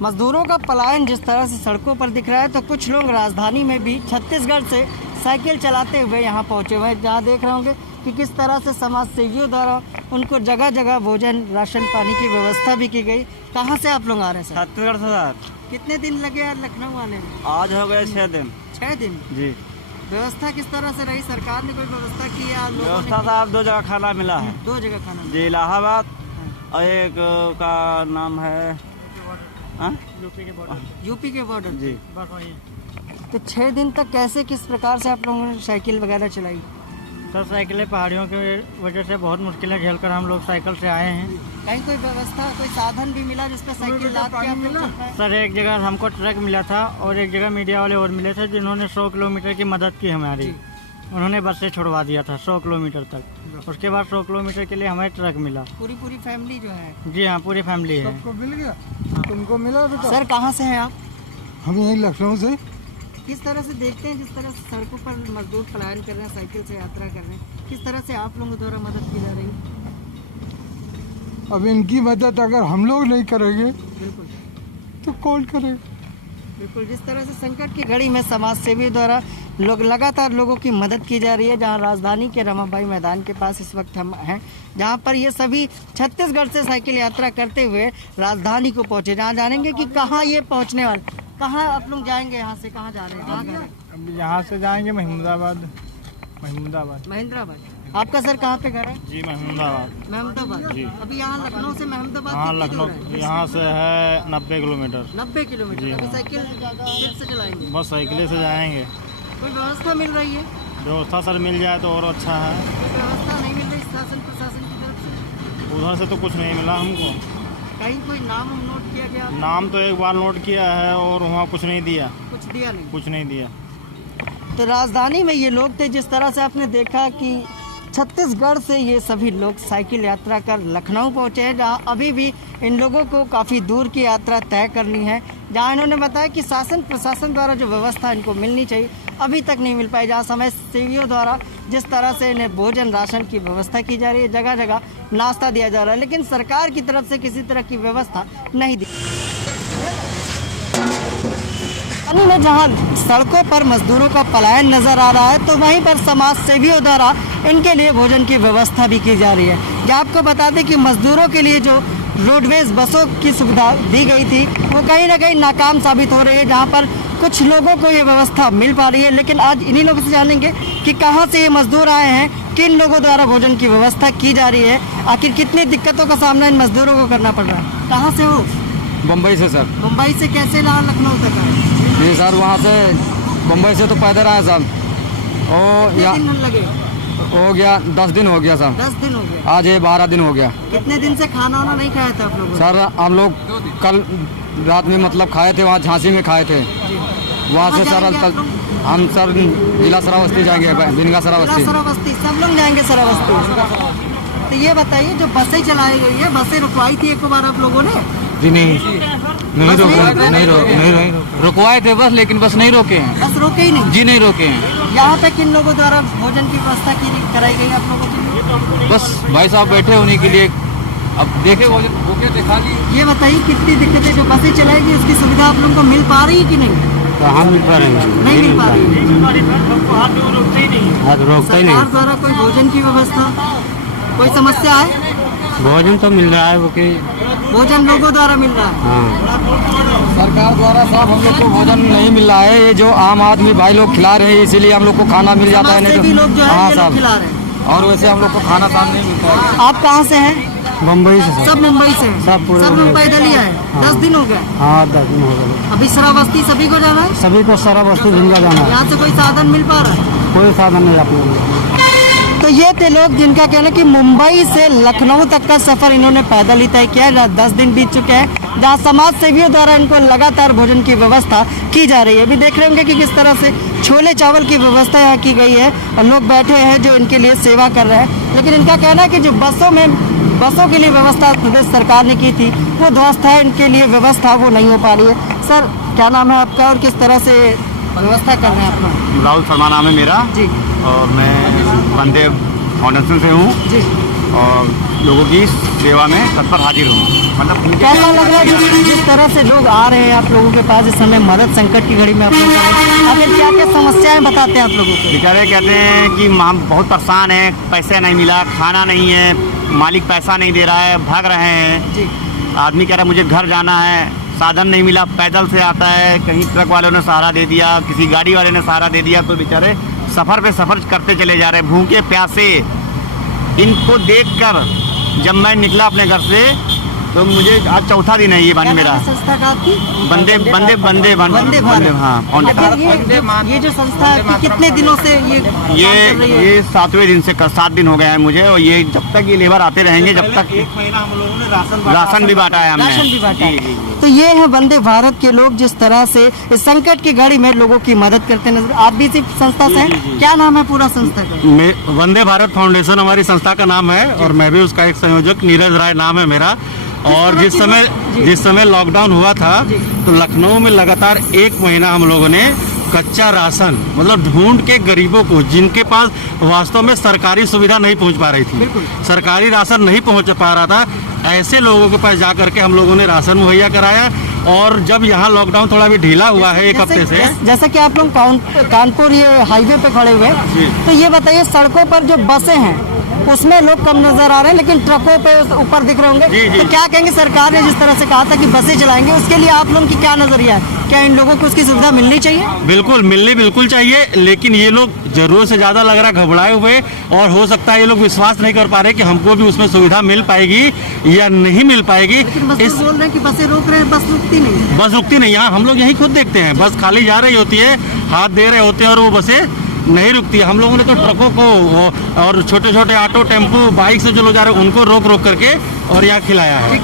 मजदूरों का पलायन जिस तरह से सड़कों पर दिख रहा है, तो कुछ लोग राजधानी में भी छत्तीसगढ़ से साइकिल चलाते हुए यहाँ पहुँचे हुए हैं, जहाँ देख रहे होंगे कि किस तरह से समाज सेवियों द्वारा उनको जगह जगह भोजन राशन पानी की व्यवस्था भी की गई। कहाँ से आप लोग आ रहे हैं सर? छत्तीसगढ़ से सर। कितने दिन लगे यार लखनऊ आने में? आज हो गए 6 दिन। 6 दिन जी। व्यवस्था किस तरह से रही? सरकार ने कोई व्यवस्था की या लोगों ने? व्यवस्था साहब 2 जगह खाना मिला है। 2 जगह खाना मिला। जी, इलाहाबाद और एक का नाम है यूपी के बॉर्डर। जी। तो 6 दिन तक कैसे किस प्रकार से आप लोगों ने साइकिल वगैरह चलाई? सर साइकिलें पहाड़ियों की वजह से बहुत मुश्किलें झेलकर हम लोग साइकिल से आए हैं। कहीं कोई व्यवस्था कोई साधन भी मिला जिसपे साइकिल लाद के आप लोग चल पाए? सर एक जगह हमको ट्रक मिला था और एक जगह मीडिया वाले और मिले थे जिन्होंने 100 किलोमीटर की मदद की हमारी। उन्होंने बस से छुड़वा दिया था 100 किलोमीटर तक। उसके बाद 100 किलोमीटर के लिए हमें ट्रक मिला। पूरी फैमिली जो है? जी हाँ, पूरी फैमिली है। सबको मिल गया? तुमको मिला बेटा? सर कहाँ से हैं आप? हम यहीं लखनऊ से। किस तरह से देखते हैं जिस तरह से सड़कों पर मजदूर पलायन कर रहे हैं, साइकिल से यात्रा कर रहे हैं, किस तरह से आप लोगों द्वारा मदद की जा रही है? अब इनकी मदद अगर हम लोग नहीं करेंगे बिल्कुल तो कौन करेगा? बिल्कुल। जिस तरह से संकट की घड़ी में समाज सेवी द्वारा लगातार लोगों की मदद की जा रही है, जहां राजधानी के रमाबाई मैदान के पास इस वक्त हम हैं, जहां पर ये सभी छत्तीसगढ़ से साइकिल यात्रा करते हुए राजधानी को पहुंचे, जहां जानेंगे कि कहां ये पहुंचने वाले। कहाँ आप लोग जाएंगे? यहाँ से कहाँ जा रहे हैं? कहाँ जा रहे हैं? अब यहाँ से जाएंगे महमूदाबाद। महेंद्राबाद। आपका सर कहाँ पे घर है? जी महमूदाबाद। महमूदाबाद। जी। अभी यहाँ लखनऊ से महमूदाबाद हाँ कितनी दूर लखनऊ है? यहाँ से है 90 किलोमीटर। 90 किलोमीटर। जी अभी हाँ। साइकिल फिर से चलाएंगे? बस साइकिलें से जाएंगे। कोई व्यवस्था मिल रही है? व्यवस्था सर मिल जाए तो और अच्छा है। कोई व्यवस्था नहीं मिल रही शासन प्रशासन की तरफ से? उधर से तो कुछ नहीं मिला हमको। कहीं कोई नाम नोट किया गया? नाम तो एक बार नोट किया है और वहाँ कुछ नहीं दिया। कुछ दिया नहीं? कुछ नहीं दिया। तो राजधानी में ये लोग थे, जिस तरह से आपने देखा कि छत्तीसगढ़ से ये सभी लोग साइकिल यात्रा कर लखनऊ पहुंचे हैं, जहां अभी भी इन लोगों को काफ़ी दूर की यात्रा तय करनी है, जहां इन्होंने बताया कि शासन प्रशासन द्वारा जो व्यवस्था इनको मिलनी चाहिए अभी तक नहीं मिल पाई, जहां समाज सेवियों द्वारा जिस तरह से इन्हें भोजन राशन की व्यवस्था की जा रही है, जगह जगह नाश्ता दिया जा रहा है, लेकिन सरकार की तरफ से किसी तरह की व्यवस्था नहीं दी। में जहां सड़कों पर मजदूरों का पलायन नजर आ रहा है, तो वहीं पर समाज सेवियों द्वारा इनके लिए भोजन की व्यवस्था भी की जा रही है। जहाँ आपको बता दें कि मजदूरों के लिए जो रोडवेज बसों की सुविधा दी गई थी वो कहीं ना कहीं नाकाम साबित हो रही है, जहाँ पर कुछ लोगों को ये व्यवस्था मिल पा रही है। लेकिन आज इन्हीं लोगों से जानेंगे कि कहाँ से ये मजदूर आए हैं, किन लोगों द्वारा भोजन की व्यवस्था की जा रही है, आखिर कितनी दिक्कतों का सामना इन मजदूरों को करना पड़ रहा है। कहाँ से हो? बम्बई से सर। मुंबई से कैसे लखनऊ तक आए? जी सर, वहाँ से बम्बई से तो पैदल आया साहब। कितने दिन लगे? हो गया 10 दिन हो गया साहब। 10 दिन हो गए। आज ये 12 दिन हो गया। कितने दिन से खाना वाना नहीं खाया था आप लोगों ने? सर हम लोग कल रात में मतलब खाए थे, वहाँ झांसी में खाए थे। वहाँ से सर हम सर जिला सरावस्ती जाएंगे, बिनगा सरावस्ती। सब लोग जाएंगे सरावस्ती। तो ये बताइए, जो बसें चलाई गई है, बसें रुकवाई थी एक बार आप लोगों ने? जी नहीं रुकवाए थे बस, लेकिन बस नहीं रोके हैं। बस रोके ही नहीं? जी नहीं रोके हैं। यहाँ पे किन लोगों द्वारा भोजन की व्यवस्था कराई गई आप लोगों के लिए? बस भाई साहब बैठे होने के लिए। अब देखे भोजन दिखा दी। ये बताइए कितनी दिक्कतें जो बसें चलाएगी उसकी सुविधा आप लोगों को मिल पा रही है कि नहीं? हम मिल पा रहे हैं? नहीं मिल पा रही है। रोकते ही नहीं। सरकार द्वारा कोई भोजन की व्यवस्था, कोई समस्या है? भोजन तो मिल रहा है, वो कि भोजन लोगों द्वारा मिल रहा है? हाँ। सरकार द्वारा साहब हम लोग को भोजन नहीं मिल रहा है। ये जो आम आदमी भाई लोग खिला रहे हैं, इसीलिए हम लोग को खाना मिल जाता है। नहीं लोग जो है हाँ ये लोग साहब खिला रहे हैं। और वैसे हम लोग को खाना साहब नहीं मिलता है। आप कहाँ से हैं? बम्बई से। सब मुंबई से? सब पूरे सब लोग पैदल ही आए? 10 दिन हो गए? हाँ 10 दिन हो गए। अभी सरावस्ती सभी को जाना है? सभी को सरावस्ती भिंगा जाना है। यहाँ से कोई साधन मिल पा रहा है? कोई साधन नहीं आप लोग। तो ये थे लोग जिनका कहना है कि मुंबई से लखनऊ तक का सफर इन्होंने पैदल ही तय किया। 10 दिन बीत चुके हैं, जहाँ समाज सेवियों द्वारा इनको लगातार भोजन की व्यवस्था की जा रही है। अभी देख रहे होंगे कि किस तरह से छोले चावल की व्यवस्था यहाँ की गई है और लोग बैठे हैं जो इनके लिए सेवा कर रहे हैं। लेकिन इनका कहना है कि जो बसों के लिए व्यवस्था प्रदेश सरकार ने की थी वो ध्वस्त है, इनके लिए व्यवस्था वो नहीं हो पा रही है। सर क्या नाम है आपका और किस तरह से व्यवस्था कर रहे हैं अपना? राहुल शर्मा नाम है मेरा जी। और मैं वंदे फाउंडेशन से हूँ। जी। और लोगों की सेवा में तत्पर हाजिर हूँ। मतलब कैसा लग रहा है जिस तरह से लोग आ रहे हैं आप लोगों के पास इस समय मदद संकट की घड़ी में आप लोग कर रहे हैं, आखिर क्या क्या समस्याएं बताते हैं आप लोगों को? बेचारे कहते हैं कि हम बहुत परेशान हैं, पैसे नहीं मिला, खाना नहीं है, मालिक पैसा नहीं दे रहा है, भाग रहे हैं। जी आदमी कह रहा है मुझे घर जाना है, साधन नहीं मिला, पैदल से आता है, कहीं ट्रक वालों ने सहारा दे दिया, किसी गाड़ी वाले ने सहारा दे दिया, तो बेचारे सफ़र पे सफ़र करते चले जा रहे हैं भूखे प्यासे। इनको देखकर जब मैं निकला अपने घर से तो मुझे आज चौथा दिन है ये बन क्या मेरा नाम है संस्था का आपकी? वंदे वंदे वंदे वंदे भारत। हाँ आखिर ये जो संस्था है आपकी कितने दिनों से ये काम कर रही है? ये 7वें दिन से 7 दिन हो गए हैं मुझे, और ये जब तक ये लेबर आते रहेंगे, जब तक 1 महीना हम लोगों ने राशन भी बांटा है हमने। राशन भी बांटा है। जी, जी, जी। तो ये है वंदे भारत के लोग जिस तरह से इस संकट की घड़ी में लोगों की मदद करते नजर। आप भी इसी संस्था से हैं? क्या नाम है पूरा संस्था का? वंदे भारत फाउंडेशन हमारी संस्था का नाम है और मैं भी उसका एक संयोजक नीरज राय नाम है मेरा। और जिस समय लॉकडाउन हुआ था तो लखनऊ में लगातार 1 महीना हम लोगों ने कच्चा राशन मतलब ढूंढ के गरीबों को, जिनके पास वास्तव में सरकारी सुविधा नहीं पहुंच पा रही थी, सरकारी राशन नहीं पहुंच पा रहा था, ऐसे लोगों के पास जा करके हम लोगों ने राशन मुहैया कराया। और जब यहाँ लॉकडाउन थोड़ा भी ढीला हुआ है 1 हफ्ते से, जैसा कि आप लोग कानपुर ये हाईवे पे खड़े हुए हैं, तो ये बताइए सड़कों पर जो बसें हैं उसमें लोग कम नजर आ रहे हैं, लेकिन ट्रकों पे ऊपर दिख रहे होंगे। तो क्या कहेंगे, सरकार ने जिस तरह से कहा था कि बसें चलाएंगे, उसके लिए आप लोगों की क्या नजरिया है? क्या इन लोगों को उसकी सुविधा मिलनी चाहिए? बिल्कुल चाहिए, लेकिन ये लोग जरूरत से ज्यादा लग रहा है घबराए हुए, और हो सकता है ये लोग विश्वास नहीं कर पा रहे कि हमको भी उसमें सुविधा मिल पाएगी या नहीं मिल पाएगी। इस बोल रहे हैं कि बसें रोक रहे हैं, बस रुकती नहीं। बस रुकती नहीं, यहाँ हम लोग यही खुद देखते हैं, बस खाली जा रही होती है, हाथ दे रहे होते हैं और वो बसें नहीं रुकती। हम लोगों ने तो ट्रकों को और छोटे छोटे ऑटो टेम्पो बाइक से जो लोग जा रहे हैं उनको रोक करके और यहाँ खिलाया है।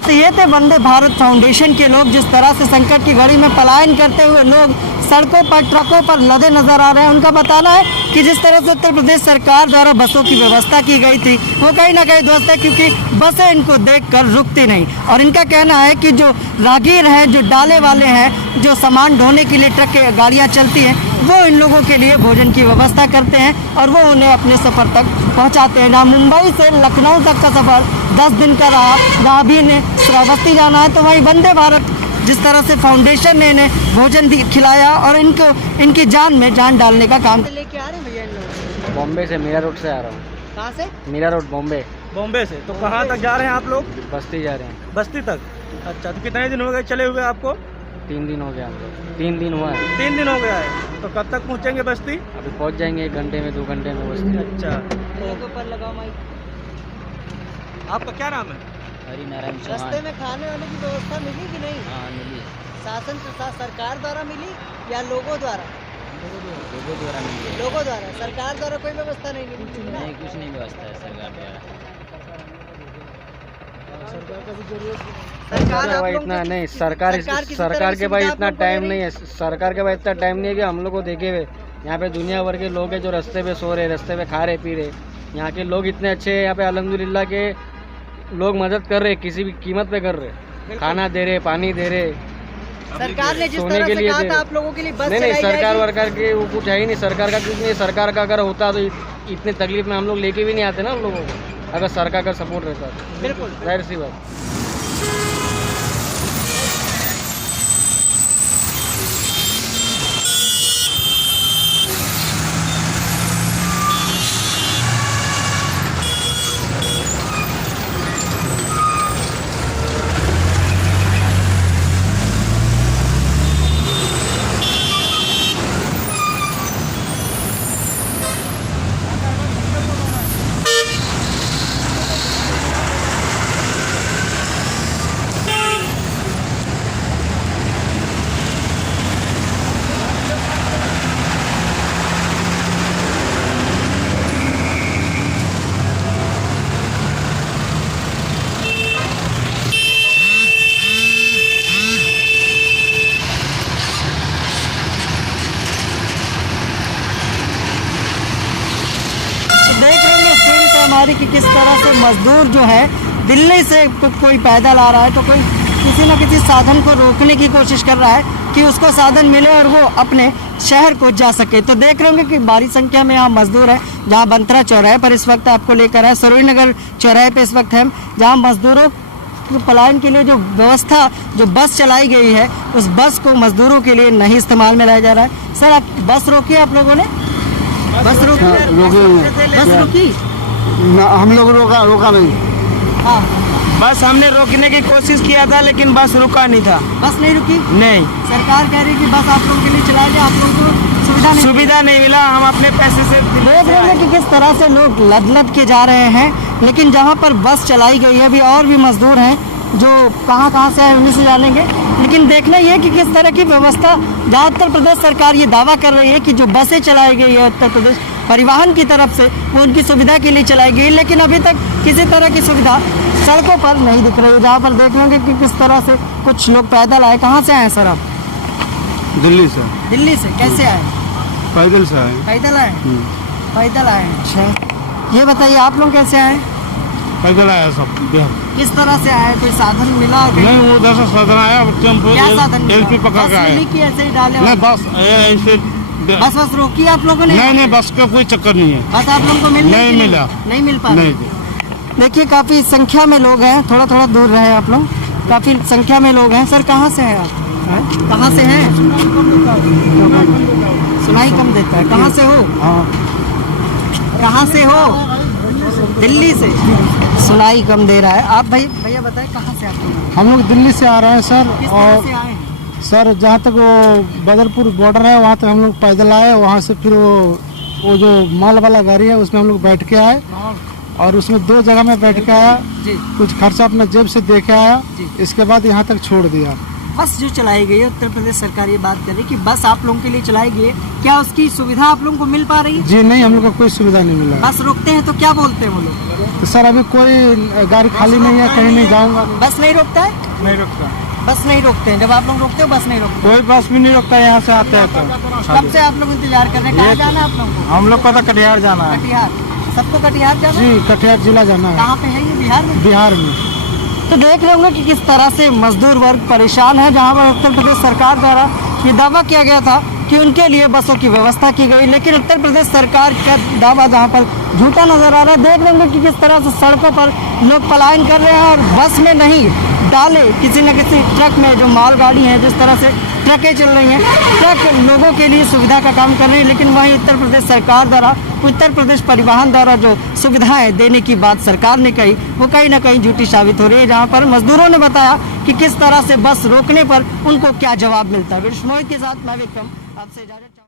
तो ये थे वंदे भारत फाउंडेशन के लोग, जिस तरह से संकट की घड़ी में पलायन करते हुए लोग सड़कों पर ट्रकों पर लदे नजर आ रहे हैं। उनका बताना है कि जिस तरह से उत्तर प्रदेश सरकार द्वारा बसों की व्यवस्था की गई थी वो कहीं ना कहीं ध्वस्त है, क्योंकि बसें इनको देखकर रुकती नहीं। और इनका कहना है कि जो राहगीर हैं, जो डाले वाले हैं, जो सामान ढोने के लिए ट्रक गाड़ियाँ चलती हैं, वो इन लोगों के लिए भोजन की व्यवस्था करते हैं और वो उन्हें अपने सफ़र तक पहुंचाते हैं। जहाँ मुंबई से लखनऊ तक का सफ़र 10 दिन का रहा, जहाँ भी इन्हें श्रावस्ती जाना है, तो वहीं वंदे भारत जिस तरह से फाउंडेशन ने इन्हें भोजन भी खिलाया और इनको इनकी जान में जान डालने का काम लेके आ रहे हैं। भैया इन लोग बॉम्बे से मीरा रोड से आ रहा हूँ। कहाँ से? मीरा रोड बॉम्बे। बॉम्बे से? तो कहाँ तक जा रहे हैं आप लोग? बस्ती जा रहे हैं। बस्ती तक? अच्छा, तो कितने दिन हो गए चले हुए आपको? 3 दिन हो गया हम लोग। 3 दिन हुआ है। 3 दिन हो गया है। तो कब तक पहुँचेंगे बस्ती? अभी पहुँच जाएंगे 1 घंटे में, 2 घंटे में बस्ती। अच्छा, ऊपर लगाओ माइक। आपका क्या नाम है? हरी नारायण रास्ते चौहान। में खाने वाने की व्यवस्था मिली कि नहीं? हाँ मिली। शासन सरकार द्वारा मिली या लोगों द्वारा? लोगों द्वारा मिली। लोगों द्वारा, सरकार द्वारा कोई व्यवस्था नहीं मिली। नहीं, कुछ नहीं व्यवस्था है सरकार द्वारा। सरकार आप भाई लोगों इतना को नहीं, किसी- सरकार की तरफ सरकार से के भाई सुविधा इतना आप लोगों को टाइम दे नहीं है। सरकार के भाई इतना टाइम नहीं है कि हम लोग को देखे हुए। यहाँ पे दुनिया भर के लोग हैं जो रास्ते पे सो रहे, रास्ते पे खा रहे पी रहे। यहाँ के लोग इतने अच्छे हैं, यहाँ पे अल्हम्दुलिल्लाह के लोग मदद कर रहे, किसी भी कीमत पे कर रहे, खाना दे रहे, पानी दे रहे। सरकार ने जिस सोने तरह के से लिए कहा दे- था आप लोगों के लिए बस नहीं चलाई सरकार जाएगी। वरकार के वो कुछ है ही नहीं सरकार का, क्योंकि सरकार का अगर होता तो इतने तकलीफ में हम लोग लेके भी नहीं आते ना हम लोगों को, अगर सरकार का सपोर्ट रहता तो। बिल्कुल। जाहिर सी बात। हमारी कि किस तरह से मजदूर जो है दिल्ली से कोई पैदल आ रहा है, तो कोई किसी न किसी साधन को रोकने की कोशिश कर रहा है कि उसको साधन मिले और वो अपने शहर को जा सके। तो देख रहे होंगे कि भारी संख्या में यहाँ मजदूर है। जहाँ बंतरा चौराहे पर इस वक्त आपको लेकर है, सरोज नगर चौराहे पे इस वक्त है, जहाँ मजदूरों पलायन के लिए जो व्यवस्था जो बस चलाई गई है उस बस को मजदूरों के लिए नहीं इस्तेमाल में लाया जा रहा है। सर आप बस रोकी आप लोगों ने? बस रोकी? बस रोकी? हम लोग रोका नहीं। हाँ, बस हमने रोकने की कोशिश किया था लेकिन बस रुका नहीं था। बस नहीं रुकी? नहीं, सरकार कह रही है कि बस आप लोगों के लिए चलाया जाए, आप लोगों को सुविधा नहीं मिला। हम अपने पैसे से देख रहे हैं कि किस तरह से लोग लद के जा रहे हैं। लेकिन जहाँ पर बस चलाई गई है अभी और भी मजदूर हैं जो कहाँ से आए उन्हीं से जानेंगे। लेकिन देखना ये कि किस तरह की व्यवस्था, जहाँ उत्तर प्रदेश सरकार ये दावा कर रही है कि जो बसें चलाई गई है उत्तर प्रदेश परिवहन की तरफ से वो उनकी सुविधा के लिए चलाई गई, लेकिन अभी तक किसी तरह की सुविधा सड़कों पर नहीं दिख रही है। जहाँ पर देख लेंगे कि किस तरह से कुछ लोग पैदल आए। कहाँ से आए सर आप? दिल्ली से। दिल्ली से? कैसे आए? पैदल से आए। पैदल आए? पैदल आए। अच्छा, ये बताइए आप लोग कैसे आए? पैदल आया सब बिहार। किस तरह से आए? कोई साधन मिला? नहीं, वो उधर से साधन आया, टेम्पो क्या साधन मिला? एलपी पकड़ के बस आए। मिली कि ऐसे ही डाले? नहीं, बस ऐसे बस रोकी आप लोगों ने? नहीं, बस का कोई चक्कर नहीं है। बस आप लोगों को नहीं मिला। नहीं मिल पा नहीं। देखिए काफी संख्या में लोग हैं, थोड़ा दूर रहे आप लोग। काफी संख्या में लोग हैं। सर कहाँ से हैं आप? कहाँ से हैं? सुनाई कम देता है। कहाँ से हो? कहाँ से हो? दिल्ली से। सुनाई कम दे रहा है। आप भैया बताएं कहाँ से आप लोग? हम लोग दिल्ली से आ रहे हैं सर। किस तरह से आए हैं? सर जहाँ तक वो बदरपुर बॉर्डर है वहाँ तक हम लोग पैदल आए। वहाँ से फिर वो जो माल वाला गाड़ी है उसमें हम लोग बैठ के आए और उसमें 2 जगह में बैठ के आया। कुछ खर्चा अपना जेब से दे के आया। इसके बाद यहाँ तक छोड़ दिया। बस जो चलाई गई है उत्तर प्रदेश सरकार ये बात कर रही है कि बस आप लोगों के लिए चलाई गई है, क्या उसकी सुविधा आप लोगों को मिल पा रही है? जी नहीं, हम लोग को कोई सुविधा नहीं मिला। बस रोकते हैं तो क्या बोलते हैं वो लोग? तो सर अभी कोई गाड़ी खाली नहीं है, कहीं नहीं जाऊँगा। बस नहीं रोकता है? नहीं रोकता। बस नहीं रोकते हैं। जब आप लोग रोकते हो बस नहीं रोकते? कोई बस भी नहीं रोकता यहाँ से आते हैं तो। कब से आप लोग इंतजार कर रहे हैं? कहाँ जाना है आप लोगों को? हम लोग को तो कटिहार जाना है। कटिहार? सबको कटिहार जाना? जी कटिहार जिला जाना है। कहाँ पे है ये? बिहार में? बिहार में। तो देख रहे होंगे कि किस तरह से मजदूर वर्ग परेशान है। जहाँ पर उत्तर प्रदेश सरकार द्वारा ये दावा किया गया था कि उनके लिए बसों की व्यवस्था की गई, लेकिन उत्तर प्रदेश सरकार का दावा जहाँ पर झूठा नजर आ रहा है। देख रहे होंगे कि किस तरह से सड़कों पर लोग पलायन कर रहे हैं और बस में नहीं डाले किसी न किसी ट्रक में, जो मालगाड़ी है जिस तरह से ट्रकें चल रही हैं, ट्रक लोगों के लिए सुविधा का काम कर रहे हैं। लेकिन वहीं उत्तर प्रदेश सरकार द्वारा, उत्तर प्रदेश परिवहन द्वारा जो सुविधाएं देने की बात सरकार ने कही वो कहीं ना कहीं झूठी साबित हो रही है। जहां पर मजदूरों ने बताया कि किस तरह से बस रोकने पर उनको क्या जवाब मिलता है। विष्णु मोहित के साथ मैं विक्रम आपसे इजाजत।